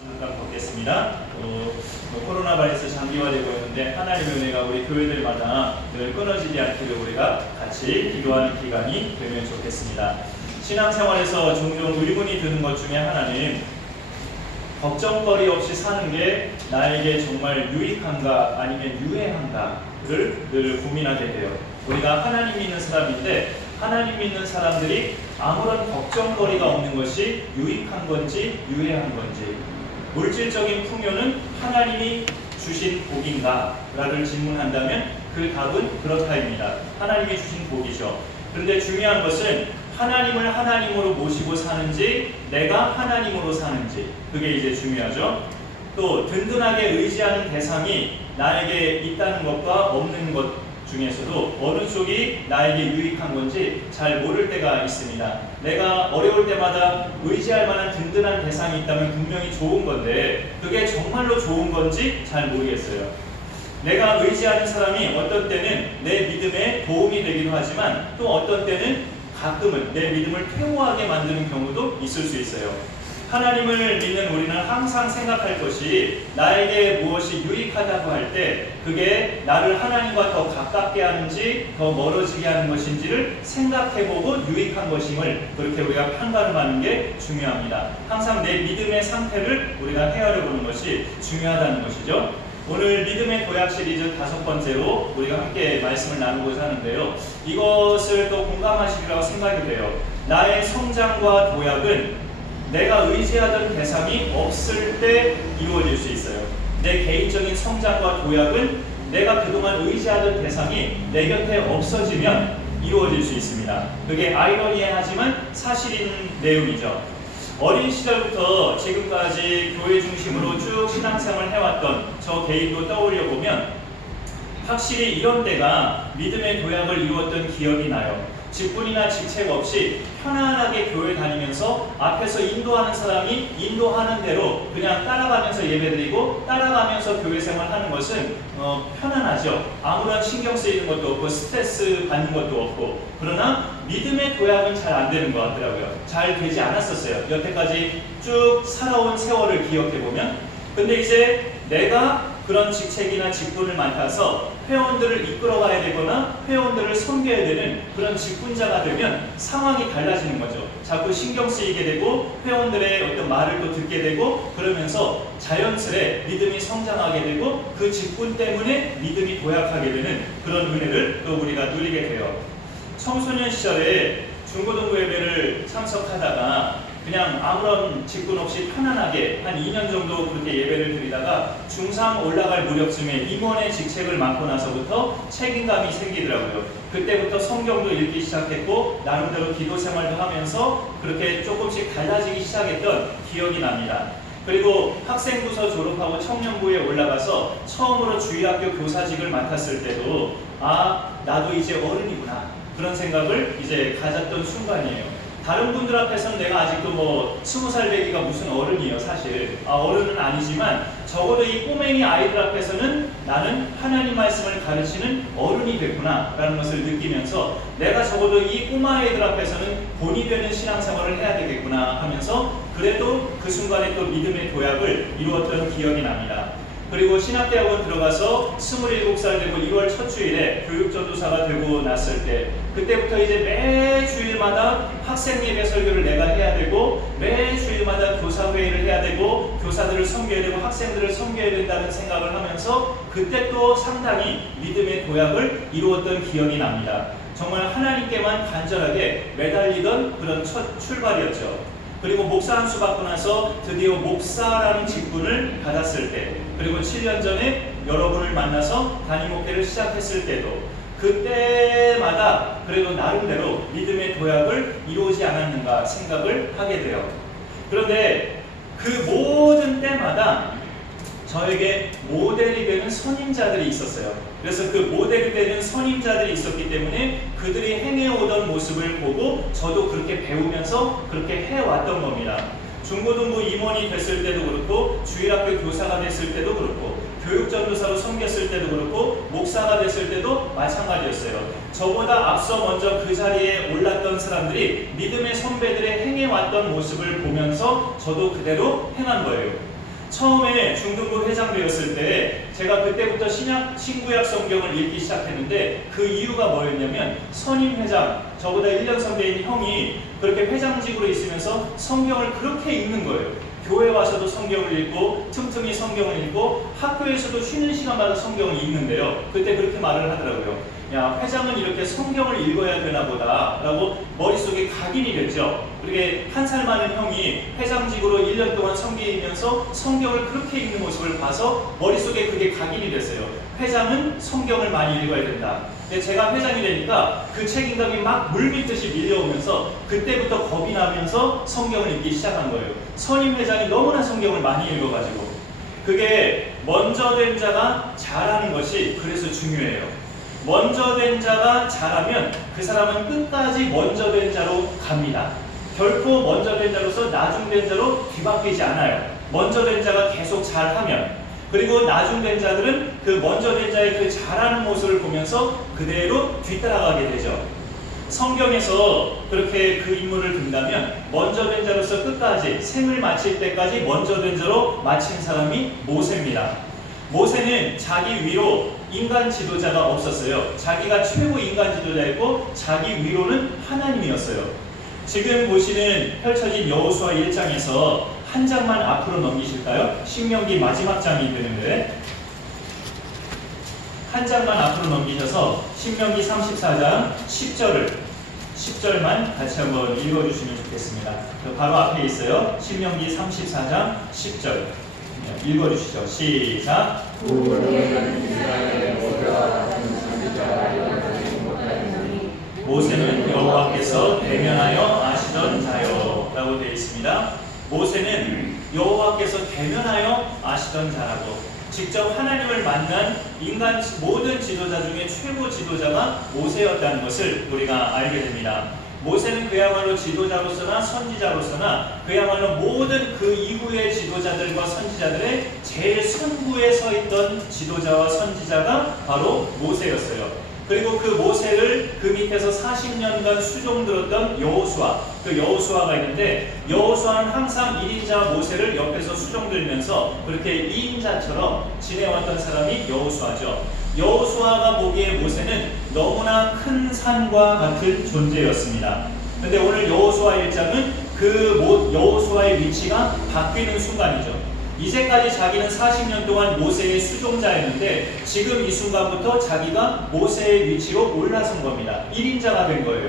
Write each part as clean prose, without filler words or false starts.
잠깐 보겠습니다. 코로나 바이러스 장기화되고 있는데 하나님의 은혜가 우리 교회들마다 늘 끊어지지 않기를 우리가 같이 기도하는 기간이 되면 좋겠습니다. 신앙생활에서 종종 의문이 드는 것 중에 하나는 걱정거리 없이 사는 게 나에게 정말 유익한가 아니면 유해한가를 늘 고민하게 돼요. 우리가 하나님 믿는 사람인데 하나님 믿는 사람들이 아무런 걱정거리가 없는 것이 유익한 건지 유해한 건지, 물질적인 풍요는 하나님이 주신 복인가? 라를 질문한다면 그 답은 그렇다입니다. 하나님이 주신 복이죠. 그런데 중요한 것은 하나님을 하나님으로 모시고 사는지 내가 하나님으로 사는지, 그게 이제 중요하죠. 또 든든하게 의지하는 대상이 나에게 있다는 것과 없는 것 중에서도 어느 쪽이 나에게 유익한 건지 잘 모를 때가 있습니다. 내가 어려울 때마다 의지할 만한 든든한 대상이 있다면 분명히 좋은 건데 그게 정말로 좋은 건지 잘 모르겠어요. 내가 의지하는 사람이 어떤 때는 내 믿음에 도움이 되기도 하지만 또 어떤 때는 가끔은 내 믿음을 퇴보하게 만드는 경우도 있을 수 있어요. 하나님을 믿는 우리는 항상 생각할 것이 나에게 무엇이 유익하다고 할 때 그게 나를 하나님과 더 가깝게 하는지 더 멀어지게 하는 것인지를 생각해보고 유익한 것임을 그렇게 우리가 판가름하는 게 중요합니다. 항상 내 믿음의 상태를 우리가 헤아려보는 것이 중요하다는 것이죠. 오늘 믿음의 도약 시리즈 5번째로 우리가 함께 말씀을 나누고자 하는데요. 이것을 또 공감하시리라고 생각이 돼요. 나의 성장과 도약은 내가 의지하던 대상이 없을 때 이루어질 수 있어요. 내 개인적인 성장과 도약은 내가 그동안 의지하던 대상이 내 곁에 없어지면 이루어질 수 있습니다. 그게 아이러니하지만 사실인 내용이죠. 어린 시절부터 지금까지 교회 중심으로 쭉 신앙생활을 해왔던 저 개인도 떠올려 보면 확실히 이런 때가 믿음의 도약을 이루었던 기억이 나요. 직분이나 직책 없이 편안하게 교회 다니면서 앞에서 인도하는 사람이 인도하는 대로 그냥 따라가면서 예배드리고 따라가면서 교회 생활하는 것은 편안하죠. 아무런 신경 쓰이는 것도 없고 스트레스 받는 것도 없고. 그러나 믿음의 도약은 잘 안 되는 것 같더라고요. 잘 되지 않았었어요. 여태까지 쭉 살아온 세월을 기억해보면. 근데 이제 내가 그런 직책이나 직분을 맡아서 회원들을 이끌어가야 되거나 회원들을 섬겨야 되는 그런 직분자가 되면 상황이 달라지는 거죠. 자꾸 신경 쓰이게 되고 회원들의 어떤 말을 또 듣게 되고 그러면서 자연스레 믿음이 성장하게 되고 그 직분 때문에 믿음이 도약하게 되는 그런 은혜를 또 우리가 누리게 돼요. 청소년 시절에 중고등부 예배를 참석하다가 그냥 아무런 직분 없이 편안하게 한 2년 정도 그렇게 예배를 드리다가 중3 올라갈 무렵쯤에 임원의 직책을 맡고 나서부터 책임감이 생기더라고요. 그때부터 성경도 읽기 시작했고 나름대로 기도 생활도 하면서 그렇게 조금씩 달라지기 시작했던 기억이 납니다. 그리고 학생부서 졸업하고 청년부에 올라가서 처음으로 주일학교 교사직을 맡았을 때도 나도 이제 어른이구나 그런 생각을 이제 가졌던 순간이에요. 다른 분들 앞에서는 내가 아직도 20살 되기가 무슨 어른이에요. 사실 어른은 아니지만 적어도 이 꼬맹이 아이들 앞에서는 나는 하나님 말씀을 가르치는 어른이 됐구나 라는 것을 느끼면서 내가 적어도 이 꼬마 아이들 앞에서는 본이 되는 신앙생활을 해야 되겠구나 하면서 그래도 그 순간에 또 믿음의 도약을 이루었던 기억이 납니다. 그리고 신학대학원 들어가서 27살 되고 1월 첫 주일에 교육전도사가 되고 났을 때 그때부터 이제 매 주일마다 학생 예배 설교를 내가 해야 되고 매 주일마다 교사회의를 해야 되고 교사들을 섬겨야 되고 학생들을 섬겨야 된다는 생각을 하면서 그때 또 상당히 믿음의 도약을 이루었던 기억이 납니다. 정말 하나님께만 간절하게 매달리던 그런 첫 출발이었죠. 그리고 목사 한 수 받고 나서 드디어 목사라는 직분을 받았을 때, 그리고 7년 전에 여러분을 만나서 담임 목회를 시작했을 때도 그때마다 그래도 나름대로 믿음의 도약을 이루지 않았는가 생각을 하게 돼요. 그런데 그 모든 때마다 저에게 모델이 되는 선임자들이 있었어요. 그래서 그 모델이 되는 선임자들이 있었기 때문에 그들이 행해오던 모습을 보고 저도 그렇게 배우면서 그렇게 해왔던 겁니다. 중고등부 임원이 됐을 때도 그렇고 주일학교 교사가 됐을 때도 그렇고 교육전도사로 섬겼을 때도 그렇고 목사가 됐을 때도 마찬가지였어요. 저보다 앞서 먼저 그 자리에 올랐던 사람들이 믿음의 선배들의 행해왔던 모습을 보면서 저도 그대로 행한 거예요. 처음에 중등부 회장 되었을 때 제가 그때부터 신구약 성경을 읽기 시작했는데 그 이유가 뭐였냐면 선임 회장, 저보다 1년 선배인 형이 그렇게 회장직으로 있으면서 성경을 그렇게 읽는 거예요. 교회 와서도 성경을 읽고 틈틈이 성경을 읽고 학교에서도 쉬는 시간마다 성경을 읽는데요. 그때 그렇게 말을 하더라고요. 야, 회장은 이렇게 성경을 읽어야 되나 보다 라고 머릿속에 각인이 됐죠. 그렇게 한 살 많은 형이 회장직으로 1년 동안 섬기면서 성경을 그렇게 읽는 모습을 봐서 머릿속에 그게 각인이 됐어요. 회장은 성경을 많이 읽어야 된다. 근데 제가 회장이 되니까 그 책임감이 막 물밀듯이 밀려오면서 그때부터 겁이 나면서 성경을 읽기 시작한 거예요. 선임 회장이 너무나 성경을 많이 읽어가지고 그게 먼저 된 자가 잘하는 것이 그래서 중요해요. 먼저 된 자가 잘하면 그 사람은 끝까지 먼저 된 자로 갑니다. 결코 먼저 된 자로서 나중된 자로 뒤바뀌지 않아요. 먼저 된 자가 계속 잘하면, 그리고 나중된 자들은 그 먼저 된 자의 그 잘하는 모습을 보면서 그대로 뒤따라가게 되죠. 성경에서 그렇게 그 인물을 둔다면 먼저 된 자로서 끝까지 생을 마칠 때까지 먼저 된 자로 마친 사람이 모세입니다. 모세는 자기 위로 인간 지도자가 없었어요. 자기가 최고 인간 지도자였고 자기 위로는 하나님이었어요. 지금 보시는 펼쳐진 여호수아 1장에서 한 장만 앞으로 넘기실까요? 신명기 마지막 장이 되는데 한 장만 앞으로 넘기셔서 신명기 34장 10절만 같이 한번 읽어주시면 좋겠습니다. 바로 앞에 있어요. 신명기 34장 10절 읽어주시죠. 시작. 모세는 여호와께서 대면하여 아시던 자요 라고 되어 있습니다. 모세는 여호와께서 대면하여 아시던 자라고, 직접 하나님을 만난 인간 모든 지도자 중에 최고 지도자가 모세였다는 것을 우리가 알게 됩니다. 모세는 그야말로 지도자로서나 선지자로서나 그야말로 모든 그 이후의 지도자들과 선지자들의 제일 선구에 서 있던 지도자와 선지자가 바로 모세였어요. 그리고 그 모세를 그 밑에서 40년간 수종 들었던 여호수아, 그 여호수아가 있는데 여호수아는 항상 1인자 모세를 옆에서 수종 들면서 그렇게 2인자처럼 지내왔던 사람이 여호수아죠. 여호수아가 보기에 모세는 너무나 큰 산과 같은 존재였습니다. 그런데 오늘 여호수아 1장은 그 여호수아의 위치가 바뀌는 순간이죠. 이제까지 자기는 40년 동안 모세의 수종자였는데 지금 이 순간부터 자기가 모세의 위치로 올라선 겁니다. 1인자가 된 거예요.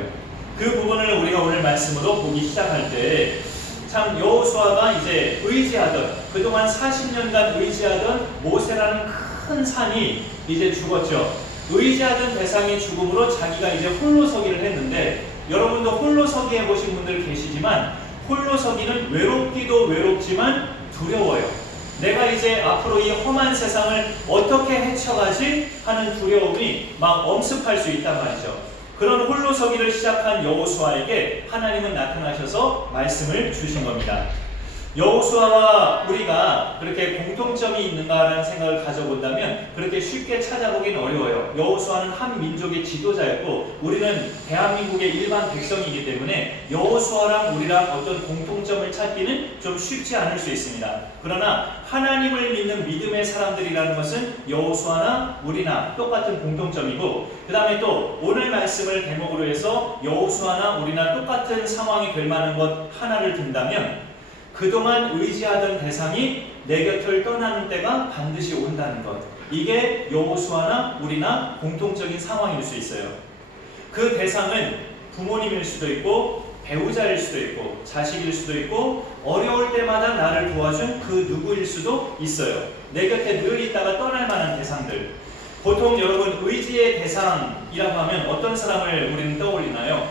그 부분을 우리가 오늘 말씀으로 보기 시작할 때 참 여호수아가 이제 의지하던, 그동안 40년간 의지하던 모세라는 큰 산이 이제 죽었죠. 의지하던 대상의 죽음으로 자기가 이제 홀로 서기를 했는데, 여러분도 홀로 서기 해보신 분들 계시지만 홀로 서기는 외롭기도 외롭지만 두려워요. 내가 이제 앞으로 이 험한 세상을 어떻게 헤쳐가지 하는 두려움이 막 엄습할 수 있단 말이죠. 그런 홀로 서기를 시작한 여호수아에게 하나님은 나타나셔서 말씀을 주신 겁니다. 여호수아와 우리가 그렇게 공통점이 있는가라는 생각을 가져본다면 그렇게 쉽게 찾아보기는 어려워요. 여호수아는 한 민족의 지도자였고 우리는 대한민국의 일반 백성이기 때문에 여호수아랑 우리랑 어떤 공통점을 찾기는 좀 쉽지 않을 수 있습니다. 그러나 하나님을 믿는 믿음의 사람들이라는 것은 여호수아나 우리나 똑같은 공통점이고, 그 다음에 또 오늘 말씀을 대목으로 해서 여호수아나 우리나 똑같은 상황이 될 만한 것 하나를 든다면 그동안 의지하던 대상이 내 곁을 떠나는 때가 반드시 온다는 것, 이게 여호수아나 우리나 공통적인 상황일 수 있어요. 그 대상은 부모님일 수도 있고 배우자일 수도 있고 자식일 수도 있고 어려울 때마다 나를 도와준 그 누구일 수도 있어요. 내 곁에 늘 있다가 떠날 만한 대상들. 보통 여러분 의지의 대상이라고 하면 어떤 사람을 우리는 떠올리나요?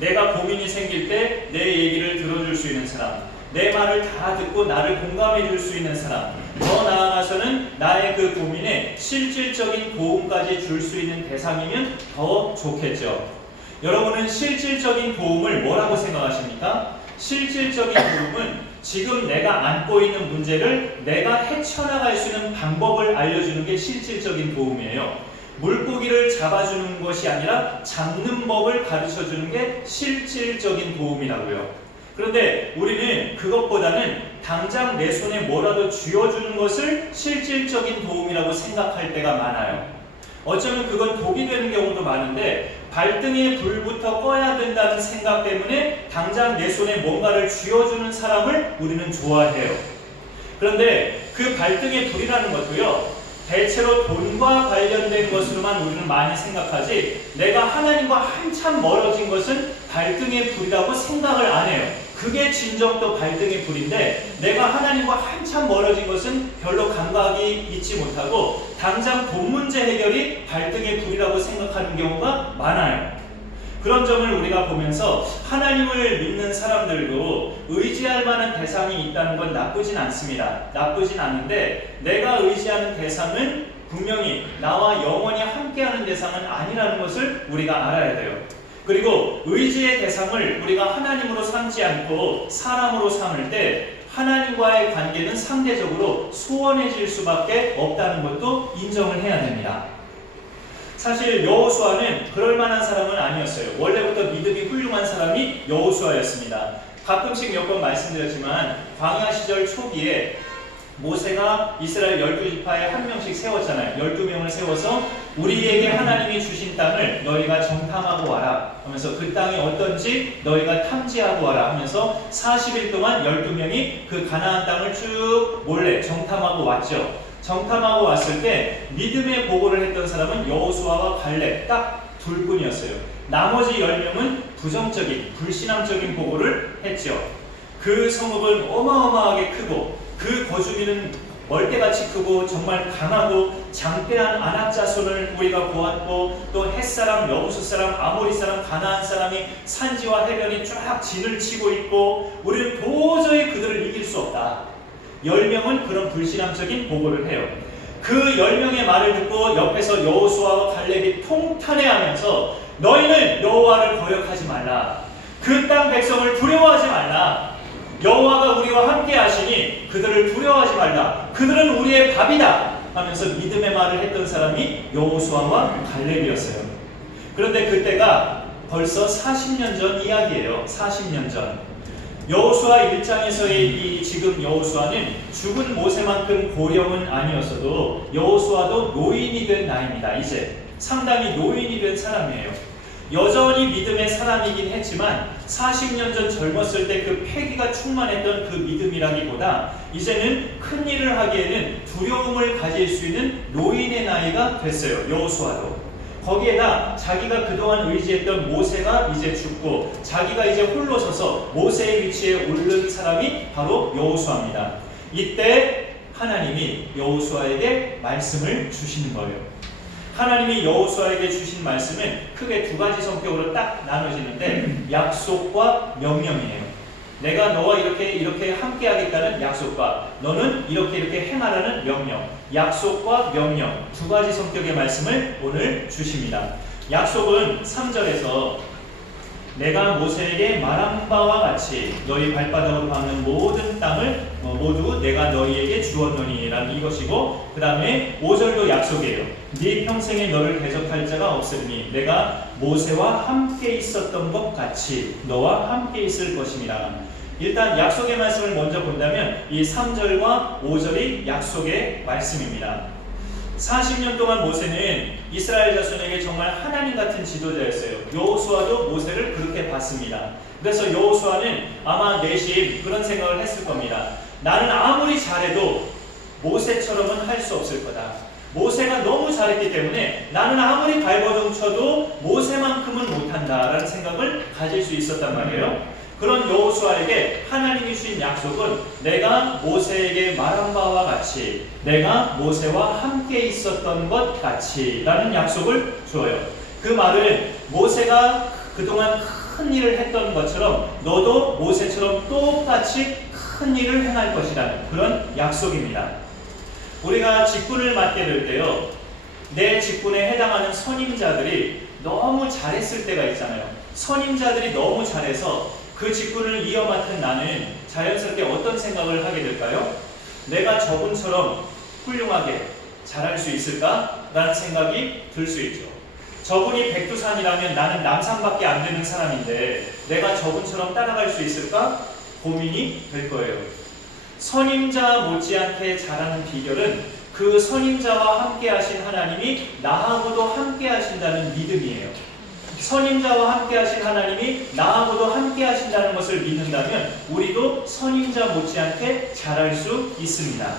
내가 고민이 생길 때 내 얘기를 들어줄 수 있는 사람, 내 말을 다 듣고 나를 공감해 줄 수 있는 사람, 더 나아가서는 나의 그 고민에 실질적인 도움까지 줄 수 있는 대상이면 더 좋겠죠. 여러분은 실질적인 도움을 뭐라고 생각하십니까? 실질적인 도움은 지금 내가 안고 있는 문제를 내가 헤쳐나갈 수 있는 방법을 알려주는 게 실질적인 도움이에요. 물고기를 잡아주는 것이 아니라 잡는 법을 가르쳐주는 게 실질적인 도움이라고요. 그런데 우리는 그것보다는 당장 내 손에 뭐라도 쥐어주는 것을 실질적인 도움이라고 생각할 때가 많아요. 어쩌면 그건 독이 되는 경우도 많은데 발등에 불부터 꺼야 된다는 생각 때문에 당장 내 손에 뭔가를 쥐어주는 사람을 우리는 좋아해요. 그런데 그 발등에 불이라는 것도요, 대체로 돈과 관련된 것으로만 우리는 많이 생각하지, 내가 하나님과 한참 멀어진 것은 발등의 불이라고 생각을 안 해요. 그게 진정도 발등의 불인데, 내가 하나님과 한참 멀어진 것은 별로 감각이 있지 못하고 당장 돈 문제 해결이 발등의 불이라고 생각하는 경우가 많아요. 그런 점을 우리가 보면서 하나님을 믿는 사람들도 의지할 만한 대상이 있다는 건 나쁘진 않습니다. 나쁘진 않은데 내가 의지하는 대상은 분명히 나와 영원히 함께하는 대상은 아니라는 것을 우리가 알아야 돼요. 그리고 의지의 대상을 우리가 하나님으로 삼지 않고 사람으로 삼을 때 하나님과의 관계는 상대적으로 소원해질 수밖에 없다는 것도 인정을 해야 됩니다. 사실 여호수아는 그럴 만한 사람은 아니었어요. 원래부터 믿음이 훌륭한 사람이 여호수아였습니다. 가끔씩 몇 번 말씀드렸지만 광야 시절 초기에 모세가 이스라엘 12지파에 한 명씩 세웠잖아요. 12명을 세워서 우리에게 하나님이 주신 땅을 너희가 정탐하고 와라 하면서 그 땅이 어떤지 너희가 탐지하고 와라 하면서 40일 동안 12명이 그 가나안 땅을 쭉 몰래 정탐하고 왔죠. 정탐하고 왔을 때 믿음의 보고를 했던 사람은 여호수아와 갈렙 딱 둘뿐이었어요. 나머지 10명은 부정적인, 불신앙적인 보고를 했죠. 그 성읍은 어마어마하게 크고 그 거주민은 멀대같이 크고 정말 강하고 장대한 아낙 자손을 우리가 보았고 또 헷사람, 여부수 사람, 아모리 사람, 가나안 사람이 산지와 해변이 쫙 진을 치고 있고 우리는 도저히 그들을 이길 수 없다. 10명은 그런 불신앙적인 보고를 해요. 그 10명의 말을 듣고 옆에서 여호수아와 갈렙이 통탄해하면서 너희는 여호와를 거역하지 말라. 그 땅 백성을 두려워하지 말라. 여호와가 우리와 함께 하시니 그들을 두려워하지 말라. 그들은 우리의 밥이다 하면서 믿음의 말을 했던 사람이 여호수아와 갈렙이었어요. 그런데 그때가 벌써 40년 전 이야기예요. 40년 전. 여호수아 1장에서의 이 지금 여호수아는 죽은 모세만큼 고령은 아니었어도 여호수아도 노인이 된 나이입니다. 이제 상당히 노인이 된 사람이에요. 여전히 믿음의 사람이긴 했지만 40년 전 젊었을 때 그 패기가 충만했던 그 믿음이라기보다 이제는 큰 일을 하기에는 두려움을 가질 수 있는 노인의 나이가 됐어요. 여호수아도. 거기에다 자기가 그동안 의지했던 모세가 이제 죽고 자기가 이제 홀로 서서 모세의 위치에 오른 사람이 바로 여호수아입니다. 이때 하나님이 여호수아에게 말씀을 주시는 거예요. 하나님이 여호수아에게 주신 말씀은 크게 두 가지 성격으로 딱 나눠지는데 약속과 명령이에요. 내가 너와 이렇게 함께 하겠다는 약속과 너는 이렇게 행하라는 명령. 약속과 명령 두 가지 성격의 말씀을 오늘 주십니다. 약속은 3절에서 내가 모세에게 말한 바와 같이 너희 발바닥으로 밟는 모든 땅을 모두 내가 너희에게 주었노니 라는 이것이고, 그 다음에 5절도 약속이에요. 네 평생에 너를 대적할 자가 없으니 내가 모세와 함께 있었던 것 같이 너와 함께 있을 것입니다. 일단 약속의 말씀을 먼저 본다면 이 3절과 5절이 약속의 말씀입니다. 40년 동안 모세는 이스라엘 자손에게 정말 하나님 같은 지도자였어요. 여호수아도 모세를 그렇게 봤습니다. 그래서 여호수아는 아마 내심 그런 생각을 했을 겁니다. 나는 아무리 잘해도 모세처럼은 할 수 없을 거다. 모세가 너무 잘했기 때문에 나는 아무리 발버둥 쳐도 모세만큼은 못한다라는 생각을 가질 수 있었단 말이에요. 그런 여호수아에게 하나님이 주신 약속은 내가 모세에게 말한 바와 같이 내가 모세와 함께 있었던 것 같이 라는 약속을 줘요. 그 말은 모세가 그동안 큰 일을 했던 것처럼 너도 모세처럼 똑같이 큰 일을 행할 것이라는 그런 약속입니다. 우리가 직분을 맡게 될 때요, 내 직분에 해당하는 선임자들이 너무 잘했을 때가 있잖아요. 선임자들이 너무 잘해서 그 직분을 이어 맡은 나는 자연스럽게 어떤 생각을 하게 될까요? 내가 저분처럼 훌륭하게 잘할 수 있을까? 라는 생각이 들 수 있죠. 저분이 백두산이라면 나는 남산밖에 안 되는 사람인데 내가 저분처럼 따라갈 수 있을까? 고민이 될 거예요. 선임자 못지않게 자라는 비결은 그 선임자와 함께 하신 하나님이 나하고도 함께 하신다는 믿음이에요. 선임자와 함께 하신 하나님이 나하고도 함께 하신다는 것을 믿는다면 우리도 선임자 못지않게 자랄 수 있습니다.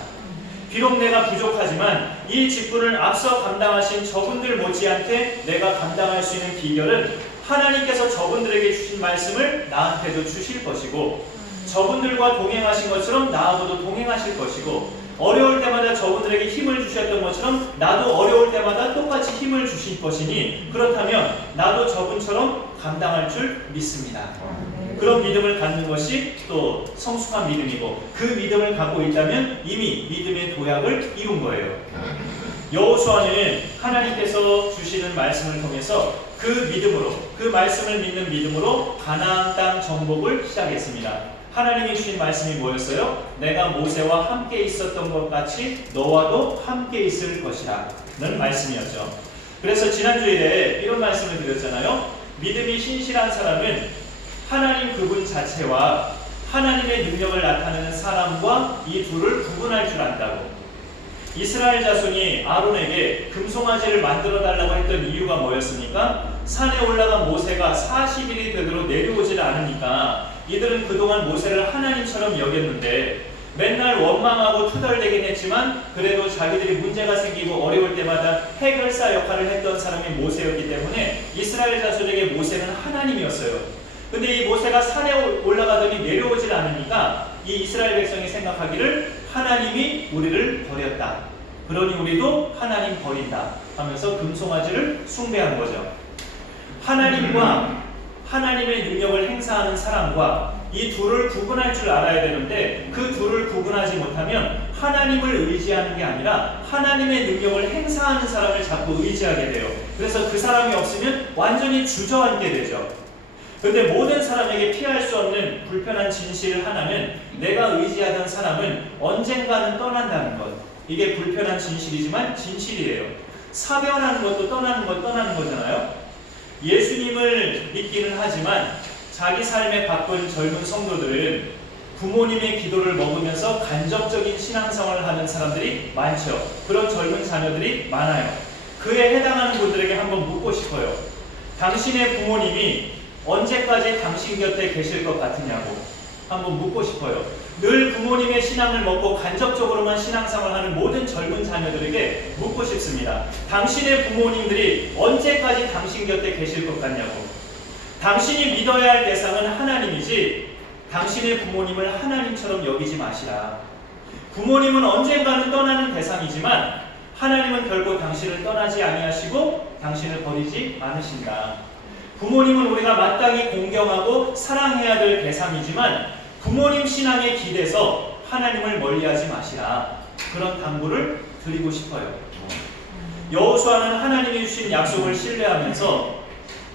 비록 내가 부족하지만 이 직분을 앞서 감당하신 저분들 못지않게 내가 감당할 수 있는 비결은 하나님께서 저분들에게 주신 말씀을 나한테도 주실 것이고, 저분들과 동행하신 것처럼 나하고도 동행하실 것이고, 어려울 때마다 저분들에게 힘을 주셨던 것처럼 나도 어려울 때마다 똑같이 힘을 주실 것이니, 그렇다면 나도 저분처럼 감당할 줄 믿습니다. 그런 믿음을 갖는 것이 또 성숙한 믿음이고, 그 믿음을 갖고 있다면 이미 믿음의 도약을 이룬 거예요. 여호수아는 하나님께서 주시는 말씀을 통해서 그 믿음으로, 그 말씀을 믿는 믿음으로 가나안 땅 정복을 시작했습니다. 하나님이 주신 말씀이 뭐였어요? 내가 모세와 함께 있었던 것 같이 너와도 함께 있을 것이라 는 말씀이었죠. 그래서 지난주일에 이런 말씀을 드렸잖아요. 믿음이 신실한 사람은 하나님 그분 자체와 하나님의 능력을 나타내는 사람과 이 둘을 구분할 줄 안다고. 이스라엘 자손이 아론에게 금송아지를 만들어 달라고 했던 이유가 뭐였습니까? 산에 올라간 모세가 40일이 되도록 내려오질 않으니까 이들은 그동안 모세를 하나님처럼 여겼는데 맨날 원망하고 투덜대긴 했지만 그래도 자기들이 문제가 생기고 어려울 때마다 해결사 역할을 했던 사람이 모세였기 때문에 이스라엘 자손에게 모세는 하나님이었어요. 근데 이 모세가 산에 올라가더니 내려오질 않으니까 이 이스라엘 백성이 생각하기를 하나님이 우리를 버렸다. 그러니 우리도 하나님 버린다 하면서 금송아지를 숭배한 거죠. 하나님과 하나님의 능력을 행사하는 사람과 이 둘을 구분할 줄 알아야 되는데 그 둘을 구분하지 못하면 하나님을 의지하는 게 아니라 하나님의 능력을 행사하는 사람을 자꾸 의지하게 돼요. 그래서 그 사람이 없으면 완전히 주저앉게 되죠. 그런데 모든 사람에게 피할 수 없는 불편한 진실 하나는 내가 의지하던 사람은 언젠가는 떠난다는 것. 이게 불편한 진실이지만 진실이에요. 사변하는 것도 떠나는 거잖아요. 예수님을 믿기는 하지만 자기 삶에 바쁜 젊은 성도들은 부모님의 기도를 먹으면서 간접적인 신앙생활을 하는 사람들이 많죠. 그런 젊은 자녀들이 많아요. 그에 해당하는 분들에게 한번 묻고 싶어요. 당신의 부모님이 언제까지 당신 곁에 계실 것 같으냐고 한번 묻고 싶어요. 늘 부모님의 신앙을 먹고 간접적으로만 신앙생활하는 모든 젊은 자녀들에게 묻고 싶습니다. 당신의 부모님들이 언제까지 당신 곁에 계실 것 같냐고. 당신이 믿어야 할 대상은 하나님이지 당신의 부모님을 하나님처럼 여기지 마시라. 부모님은 언젠가는 떠나는 대상이지만 하나님은 결코 당신을 떠나지 아니하시고 당신을 버리지 않으신다. 부모님은 우리가 마땅히 공경하고 사랑해야 될 대상이지만 부모님 신앙에 기대서 하나님을 멀리하지 마시라. 그런 당부를 드리고 싶어요. 여호수아는 하나님이 주신 약속을 신뢰하면서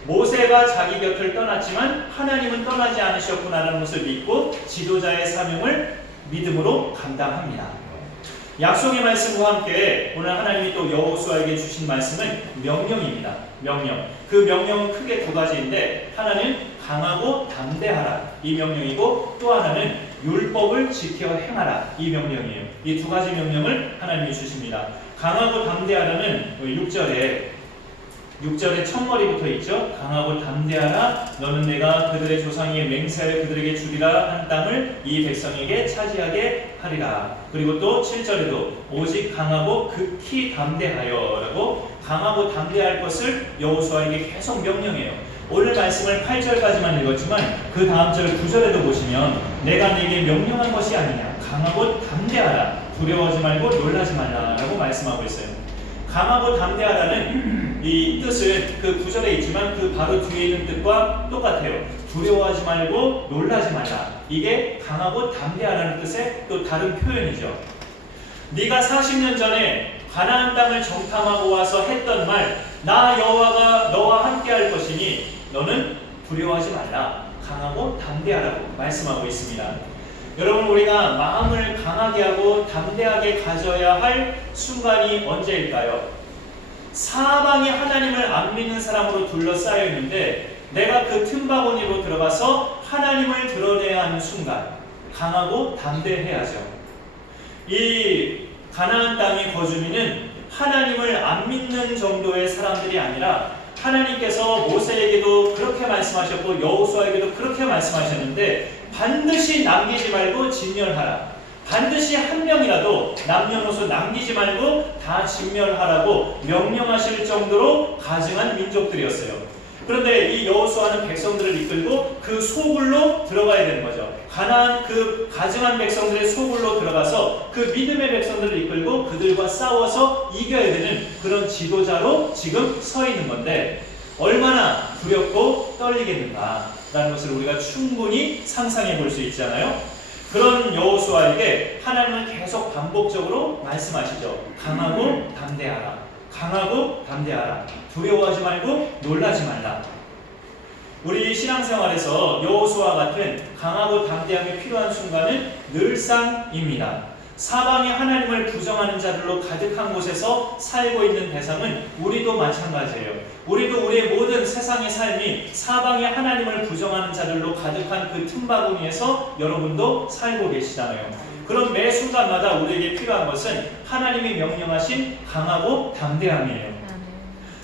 모세가 자기 곁을 떠났지만 하나님은 떠나지 않으셨구나라는 것을 믿고 지도자의 사명을 믿음으로 감당합니다. 약속의 말씀과 함께 오늘 하나님이 또 여호수아에게 주신 말씀은 명령입니다. 명령. 그 명령은 크게 두 가지인데 하나는 강하고 담대하라 이 명령이고 또 하나는 율법을 지켜 행하라 이 명령이에요. 이 두 가지 명령을 하나님이 주십니다. 강하고 담대하라는 6절에 첫머리부터 있죠. 강하고 담대하라. 너는 내가 그들의 조상에게 맹세하여 그들에게 주리라 한 땅을 이 백성에게 차지하게 하리라. 그리고 또 7절에도 오직 강하고 극히 담대하여 라고 강하고 담대할 것을 여호수아에게 계속 명령해요. 오늘 말씀을 8절까지만 읽었지만 그 다음 절 9절에도 보시면 내가 네게 명령한 것이 아니냐. 강하고 담대하라. 두려워하지 말고 놀라지 말라 라고 말씀하고 있어요. 강하고 담대하라는 이 뜻은 그 구절에 있지만 그 바로 뒤에 있는 뜻과 똑같아요. 두려워하지 말고 놀라지 말라. 이게 강하고 담대하라는 뜻의 또 다른 표현이죠. 네가 40년 전에 가나안 땅을 정탐하고 와서 했던 말, 나 여호와가 너와 함께 할 것이니 너는 두려워하지 말라. 강하고 담대하라고 말씀하고 있습니다. 여러분, 우리가 마음을 강하게 하고 담대하게 가져야 할 순간이 언제일까요? 사방이 하나님을 안 믿는 사람으로 둘러싸여 있는데 내가 그 틈바구니로 들어가서 하나님을 드러내야 하는 순간 강하고 담대해야죠. 이 가나안 땅의 거주민은 하나님을 안 믿는 정도의 사람들이 아니라 하나님께서 모세에게도 그렇게 말씀하셨고 여호수아에게도 그렇게 말씀하셨는데 반드시 남기지 말고 진멸하라. 반드시 한 명이라도 남녀노소 남기지 말고 다 진멸하라고 명령하실 정도로 가증한 민족들이었어요. 그런데 이 여호수아는 백성들을 이끌고 그 소굴로 들어가야 되는 거죠. 가나안 그 가증한 백성들의 소굴로 들어가서 그 믿음의 백성들을 이끌고 그들과 싸워서 이겨야 되는 그런 지도자로 지금 서 있는 건데 얼마나 두렵고 떨리겠는가라는 것을 우리가 충분히 상상해 볼 수 있잖아요. 그런 여호수아에게 하나님은 계속 반복적으로 말씀하시죠. 강하고 담대하라. 강하고 담대하라. 두려워하지 말고 놀라지 말라. 우리 신앙생활에서 여호수아 같은 강하고 담대함이 필요한 순간은 늘상입니다. 사방에 하나님을 부정하는 자들로 가득한 곳에서 살고 있는 대상은 우리도 마찬가지예요. 우리도 우리의 모든 세상의 삶이 사방에 하나님을 부정하는 자들로 가득한 그 틈바구니에서 여러분도 살고 계시잖아요. 그런 매 순간마다 우리에게 필요한 것은 하나님이 명령하신 강하고 담대함이에요.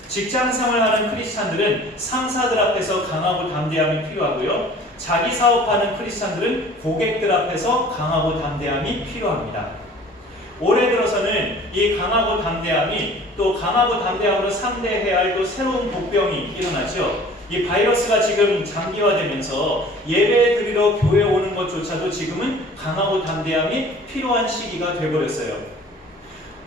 직장 생활하는 크리스찬들은 상사들 앞에서 강하고 담대함이 필요하고요. 자기 사업하는 크리스찬들은 고객들 앞에서 강하고 담대함이 필요합니다. 올해 들어서는 이 강하고 담대함이 또 강하고 담대함으로 상대해야 할 또 새로운 복병이 일어나죠. 이 바이러스가 지금 장기화되면서 예배 드리러 교회 오는 것조차도 지금은 강하고 담대함이 필요한 시기가 되어버렸어요.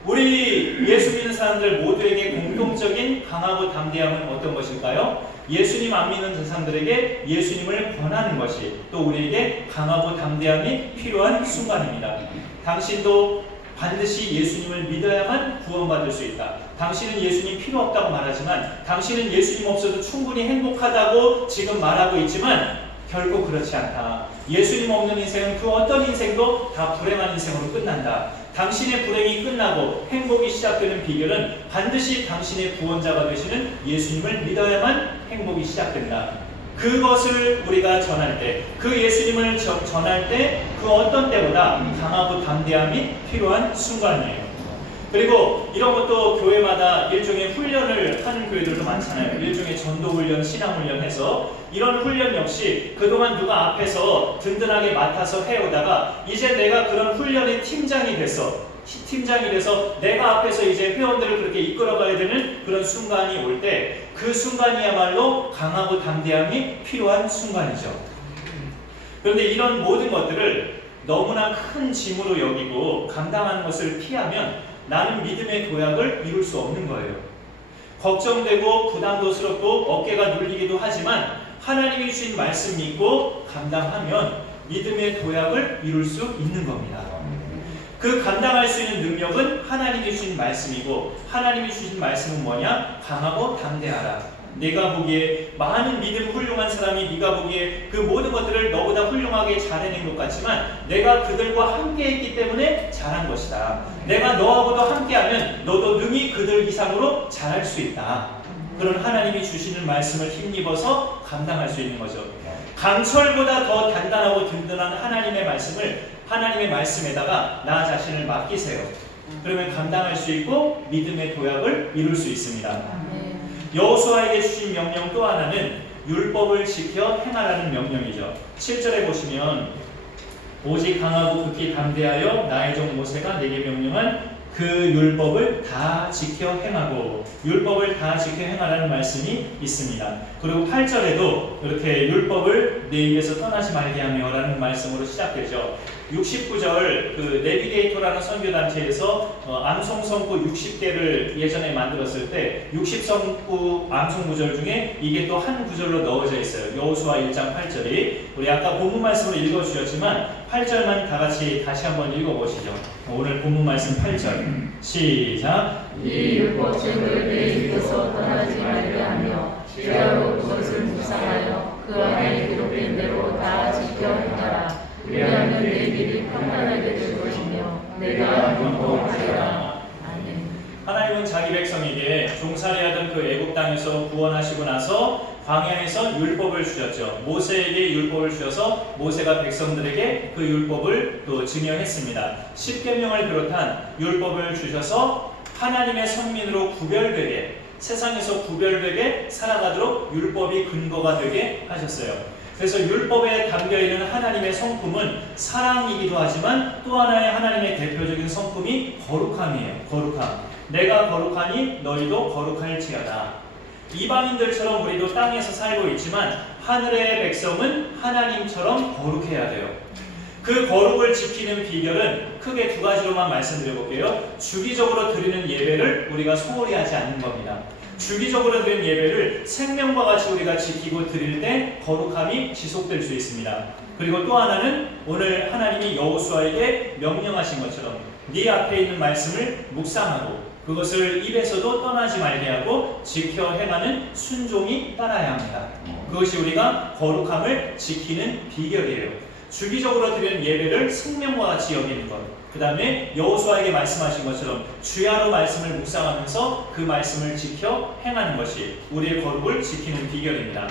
우리 예수 믿는 사람들 모두에게 공통적인 강하고 담대함은 어떤 것일까요? 예수님 안 믿는 세상들에게 예수님을 권하는 것이 또 우리에게 강하고 담대함이 필요한 순간입니다. 당신도 반드시 예수님을 믿어야만 구원받을 수 있다. 당신은 예수님 필요 없다고 말하지만 당신은 예수님 없어도 충분히 행복하다고 지금 말하고 있지만 결코 그렇지 않다. 예수님 없는 인생은 그 어떤 인생도 다 불행한 인생으로 끝난다. 당신의 불행이 끝나고 행복이 시작되는 비결은 반드시 당신의 구원자가 되시는 예수님을 믿어야만 행복이 시작된다. 그것을 우리가 전할 때, 그 예수님을 전할 때 그 어떤 때보다 강하고 담대함이 필요한 순간이에요. 그리고 이런 것도 교회마다 일종의 훈련을 하는 교회들도 많잖아요. 일종의 전도훈련, 신앙훈련 해서 이런 훈련 역시 그동안 누가 앞에서 든든하게 맡아서 해오다가 이제 내가 그런 훈련의 팀장이 돼서 내가 앞에서 이제 회원들을 그렇게 이끌어가야 되는 그런 순간이 올 때 그 순간이야말로 강하고 담대함이 필요한 순간이죠. 그런데 이런 모든 것들을 너무나 큰 짐으로 여기고 감당하는 것을 피하면 나는 믿음의 도약을 이룰 수 없는 거예요. 걱정되고 부담도스럽고 어깨가 눌리기도 하지만 하나님이 주신 말씀 믿고 감당하면 믿음의 도약을 이룰 수 있는 겁니다. 그 감당할 수 있는 능력은 하나님이 주신 말씀이고 하나님이 주신 말씀은 뭐냐? 강하고 담대하라. 내가 보기에 많은 믿음 훌륭한 사람이 네가 보기에 그 모든 것들을 너보다 훌륭하게 잘해낸 것 같지만 내가 그들과 함께 했기 때문에 잘한 것이다. 내가 너하고도 함께하면 너도 능히 그들 이상으로 잘할 수 있다. 그런 하나님이 주시는 말씀을 힘입어서 감당할 수 있는 거죠. 강철보다 더 단단하고 든든한 하나님의 말씀을 하나님의 말씀에다가 나 자신을 맡기세요. 그러면 감당할 수 있고 믿음의 도약을 이룰 수 있습니다. 여호수아에게 주신 명령 또 하나는 율법을 지켜 행하라는 명령이죠. 7절에 보시면 오직 강하고 극히 담대하여 나의 종 모세가 내게 명령한 그 율법을 다 지켜 행하고 율법을 다 지켜 행하라는 말씀이 있습니다. 그리고 8절에도 이렇게 율법을 내 입에서 떠나지 말게 하며 라는 말씀으로 시작되죠. 69절 그 내비게이터라는 선교단체에서 암송성구 60개를 예전에 만들었을 때 60성구 암송구절 중에 이게 또 한 구절로 넣어져 있어요. 여호수아 1장 8절이 우리 아까 본문 말씀으로 읽어주셨지만 8절만 다 같이 다시 한번 읽어보시죠. 오늘 본문 말씀 8절 시작. 이 율법책을 내 입에서 떠나지 말게 하며 주야로 그것을 묵상하여 그 안에 기록된 대로 다 지켜 행하라. 그리하면 내 길이 평안하게 될 것이며 내가 행복하리라. 아멘. 하나님은 자기 백성에게 종살이하던 그 애굽 땅에서 구원하시고 나서 광야에서 율법을 주셨죠. 모세에게 율법을 주셔서 모세가 백성들에게 그 율법을 또 증여했습니다. 십계명을 비롯한 율법을 주셔서 하나님의 선민으로 구별되게, 세상에서 구별되게 살아가도록 율법이 근거가 되게 하셨어요. 그래서 율법에 담겨있는 하나님의 성품은 사랑이기도 하지만 또 하나의 하나님의 대표적인 성품이 거룩함이에요. 거룩함. 내가 거룩하니 너희도 거룩할지어다. 이방인들처럼 우리도 땅에서 살고 있지만 하늘의 백성은 하나님처럼 거룩해야 돼요. 그 거룩을 지키는 비결은 크게 두 가지로만 말씀드려 볼게요. 주기적으로 드리는 예배를 우리가 소홀히 하지 않는 겁니다. 주기적으로 드리는 예배를 생명과 같이 우리가 지키고 드릴 때 거룩함이 지속될 수 있습니다. 그리고 또 하나는 오늘 하나님이 여호수아에게 명령하신 것처럼 네 앞에 있는 말씀을 묵상하고 그것을 입에서도 떠나지 말게 하고 지켜 행하는 순종이 따라야 합니다. 그것이 우리가 거룩함을 지키는 비결이에요. 주기적으로 드리는 예배를 생명과 같이 여기는 것. 그 다음에 여호수아에게 말씀하신 것처럼 주야로 말씀을 묵상하면서 그 말씀을 지켜 행하는 것이 우리의 거룩을 지키는 비결입니다.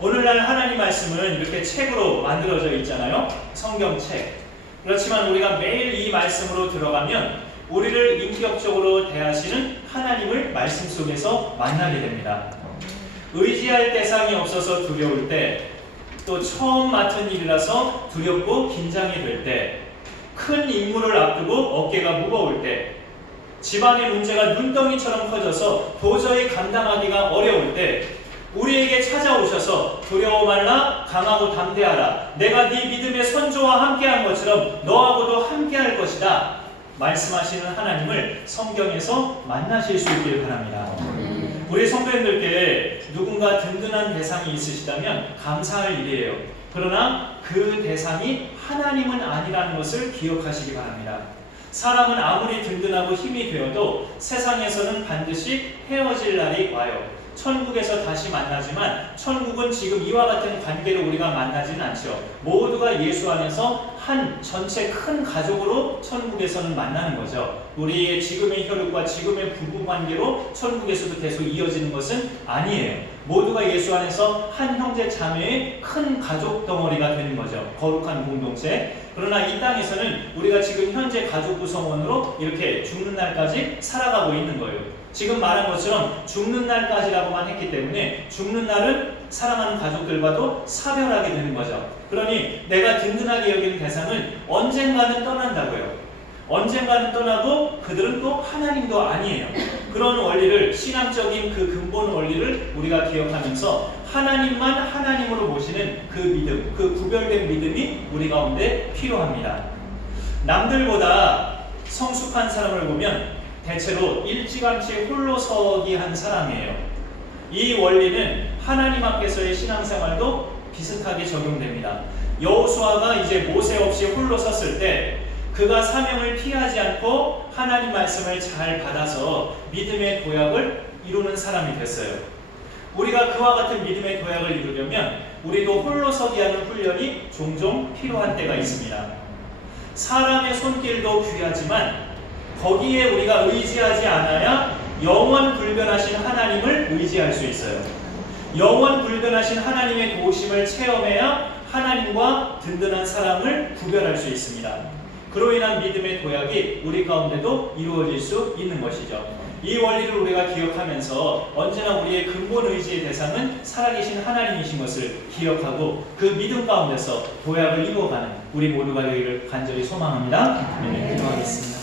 오늘날 하나님 말씀은 이렇게 책으로 만들어져 있잖아요. 성경책. 그렇지만 우리가 매일 이 말씀으로 들어가면 우리를 인격적으로 대하시는 하나님을 말씀 속에서 만나게 됩니다. 의지할 대상이 없어서 두려울 때, 또 처음 맡은 일이라서 두렵고 긴장이 될 때, 큰 임무를 앞두고 어깨가 무거울 때, 집안의 문제가 눈덩이처럼 커져서 도저히 감당하기가 어려울 때, 우리에게 찾아오셔서 두려워 말라, 강하고 담대하라, 내가 네 믿음의 선조와 함께한 것처럼 너하고도 함께할 것이다 말씀하시는 하나님을 성경에서 만나실 수 있기를 바랍니다. 우리 성도님들께 누군가 든든한 대상이 있으시다면 감사할 일이에요. 그러나 그 대상이 하나님은 아니라는 것을 기억하시기 바랍니다. 사람은 아무리 든든하고 힘이 되어도 세상에서는 반드시 헤어질 날이 와요. 천국에서 다시 만나지만 천국은 지금 이와 같은 관계로 우리가 만나지는 않죠. 모두가 예수 안에서 한 전체 큰 가족으로 천국에서는 만나는 거죠. 우리의 지금의 혈육과 지금의 부부관계로 천국에서도 계속 이어지는 것은 아니에요. 모두가 예수 안에서 한 형제 자매의 큰 가족 덩어리가 되는 거죠. 거룩한 공동체. 그러나 이 땅에서는 우리가 지금 현재 가족 구성원으로 이렇게 죽는 날까지 살아가고 있는 거예요. 지금 말한 것처럼 죽는 날까지라고만 했기 때문에 죽는 날은 사랑하는 가족들과도 사별하게 되는 거죠. 그러니 내가 든든하게 여기는 대상은 언젠가는 떠난다고요. 언젠가는 떠나고 그들은 또 하나님도 아니에요. 그런 원리를, 신앙적인 그 근본 원리를 우리가 기억하면서 하나님만 하나님으로 모시는 그 믿음, 그 구별된 믿음이 우리 가운데 필요합니다. 남들보다 성숙한 사람을 보면 대체로 일찌감치 홀로 서기 한 사람이에요. 이 원리는 하나님 앞에서의 신앙생활도 비슷하게 적용됩니다. 여호수아가 이제 모세 없이 홀로 섰을 때 그가 사명을 피하지 않고 하나님 말씀을 잘 받아서 믿음의 도약을 이루는 사람이 됐어요. 우리가 그와 같은 믿음의 도약을 이루려면 우리도 홀로 서기 하는 훈련이 종종 필요한 때가 있습니다. 사람의 손길도 귀하지만 거기에 우리가 의지하지 않아야 영원 불변하신 하나님을 의지할 수 있어요. 영원 불변하신 하나님의 도우심을 체험해야 하나님과 든든한 사랑을 구별할 수 있습니다. 그로 인한 믿음의 도약이 우리 가운데도 이루어질 수 있는 것이죠. 이 원리를 우리가 기억하면서 언제나 우리의 근본 의지의 대상은 살아계신 하나님이신 것을 기억하고 그 믿음 가운데서 도약을 이루어가는 우리 모두가 되기를 간절히 소망합니다. 네, 기도하겠습니다.